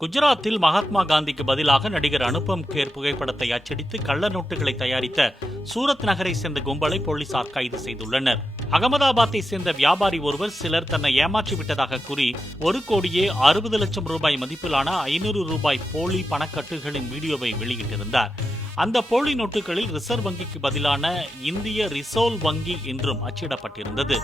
குஜராத்தில் மகாத்மா காந்திக்கு பதிலாக நடிகர் அனுபம் கேர் புகைப்படத்தை அச்சடித்து கள்ள நோட்டுகளை தயாரித்த சூரத் நகரை சேர்ந்த கும்பலை போலீசார் கைது செய்துள்ளனர். அகமதாபாத்தை சேர்ந்த வியாபாரி ஒருவர் சிலர் தன்னை ஏமாற்றிவிட்டதாக கூறி 1,60,00,000 ரூபாய் மதிப்பிலான 500 ரூபாய் போலி பணக்கட்டுகளின் வீடியோவை வெளியிட்டிருந்தார். அந்த போலி நோட்டுகளில் ரிசர்வ் வங்கிக்கு பதிலான இந்திய ரிசோல் வங்கி என்றும் அச்சிடப்பட்டிருந்தது.